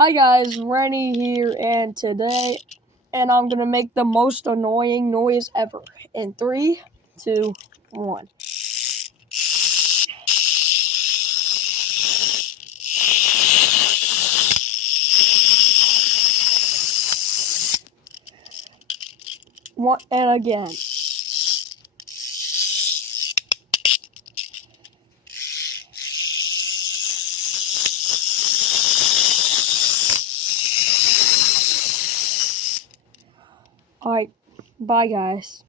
Hi guys, Rennie here, and I'm gonna make the most annoying noise ever. In 3, 2, 1. One and again. Alright, bye guys.